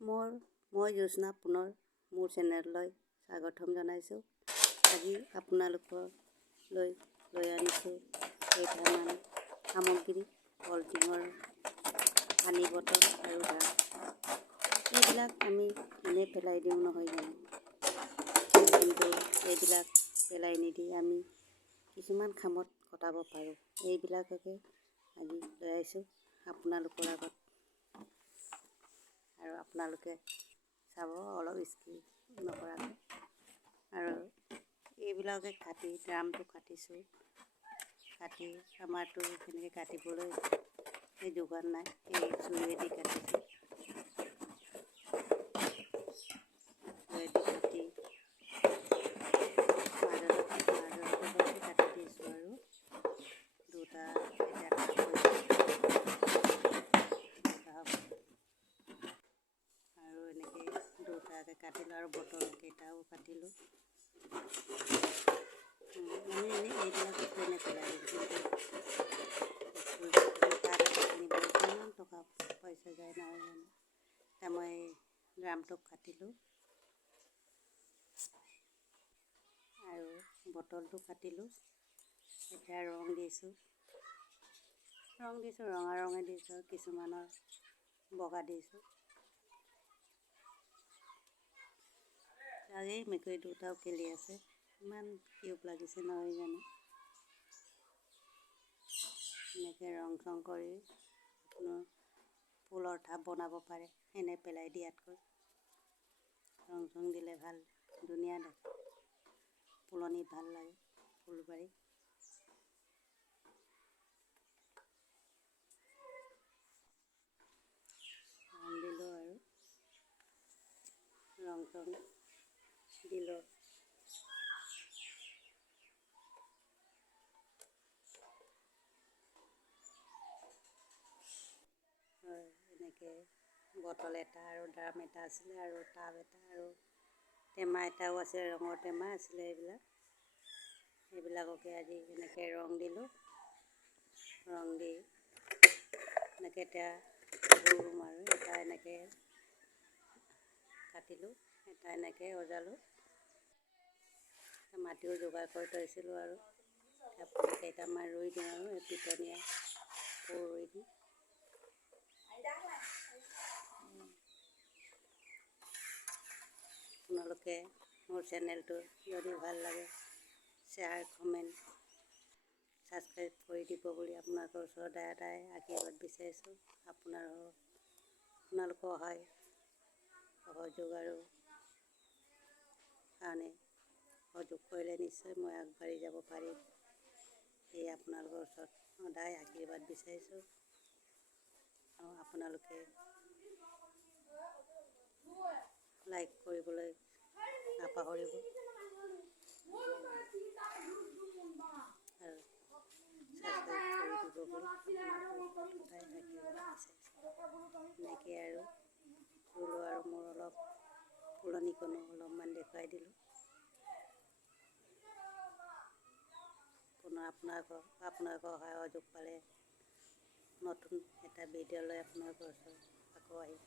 মই জ্যোৎস্না পুনৰ মোৰ চেনেললৈ স্বাগতম জনাইছোঁ। আজি আপোনালোকলৈ লৈ আনিছোঁ কেইটামান সামগ্ৰী, পলিথিনৰ পানী বটল আৰু ড্ৰাম। এইবিলাক আমি এনেই পেলাই দিওঁ নহয় জানো, কিন্তু এইবিলাক পেলাই নিদি আমি কিছুমান কামত কটাব পাৰোঁ। এইবিলাককে আজি লৈ আহিছোঁ আপোনালোকৰ আগত, আৰু আপোনালোকে চাব অলপ স্কিপ নকৰাকৈ। আৰু এইবিলাকে কাটি ড্ৰামটো কাটিছোঁ, কাটি আমাৰতো সেনেকৈ কাটিবলৈ এই যোগান নাই, এই চুৰিয়েদি কাটিছোঁ। চুৰিয়েদি কাটি মাজতে কাটি দিছোঁ আৰু দুটা আৰু এনেকৈ দুটাকৈ কাটিলোঁ আৰু বটল কেইটাও কাটিলোঁ। আমি এইবিলাক এনে পেলাই দিওঁ, কিন্তু দুটা কিনিবলৈ কিমান টকা পইচা যায় নহয় জানো। এতিয়া মই ড্ৰামটো কাটিলোঁ আৰু বটলটো কাটিলোঁ। এতিয়া ৰং দিছোঁ, ৰঙা ৰঙে দিছোঁ, কিছুমানৰ বগা দিছোঁ। এই মেকুৰী দুটাও খেলি আছে, ইমান কিউট লাগিছে নহয় জানো। এনেকৈ ৰং চং কৰি আপোনাৰ ফুলৰ টাব বনাব পাৰে, এনে পেলাই দিয়াতকৈ। ৰং চং দিলে ভাল, ধুনীয়া দেখে, ফুলনিত ভাল লাগে, ফুলবাৰী। ৰং দিলোঁ আৰু ৰং চং দিলোঁ। এনেকৈ বটল এটা আৰু ড্ৰাম এটা আছিলে আৰু টাব এটা আৰু টেমা এটাও আছে, ৰঙৰ টেমা আছিলে। এইবিলাককে আজি এনেকৈ ৰং দিলোঁ। ৰং দি এনেকৈ এতিয়া ৰুম আৰু এটা এনেকৈ কাটিলোঁ, এটা এনেকৈ সজালোঁ। মাটিও যোগাৰ কৰি থৈছিলোঁ আৰু পুলি কেইটামান ৰুই দিওঁ আৰু এই পিটনীয়া ৰুই দিওঁ। আপোনালোকে মোৰ চেনেলটো যদি ভাল লাগে শ্বেয়াৰ, কমেণ্ট, ছাবস্ক্ৰাইব কৰি দিব বুলি আপোনালোকৰ ওচৰত দাই আশীৰ্বাদ বিচাৰিছোঁ। আপোনালোকৰ সহযোগ আৰু কাৰণে সহযোগ কৰিলে নিশ্চয় মই আগবাঢ়ি যাব পাৰিম। সেয়ে আপোনালোকৰ ওচৰত সদায় আশীৰ্বাদ বিচাৰিছোঁ। আৰু আপোনালোকে লাইক কৰিবলৈ নাপাহৰিব আৰু ছাবস্ক্ৰাইব কৰি দিব বুলি আপোনালোকৰ সদায় আশীৰ্বাদ বিচাৰিছোঁ। এনেকৈ আৰু ৰুলোঁ আৰু মোৰ অলপ ফুলনিখনো অলপমান দেখুৱাই দিলোঁ। পুনৰ আপোনালোকৰ সহযোগ পালে নতুন এটা ভিডিঅ' লৈ আপোনালোকৰ ওচৰত আকৌ আহিম।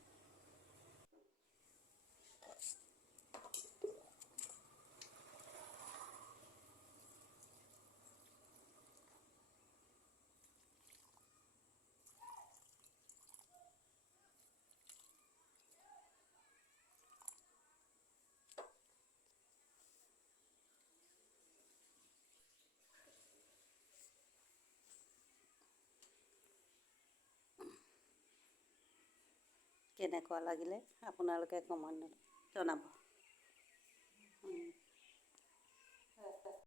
কেনেকুৱা লাগিলে আপোনালোকে কমেণ্টত জনাব।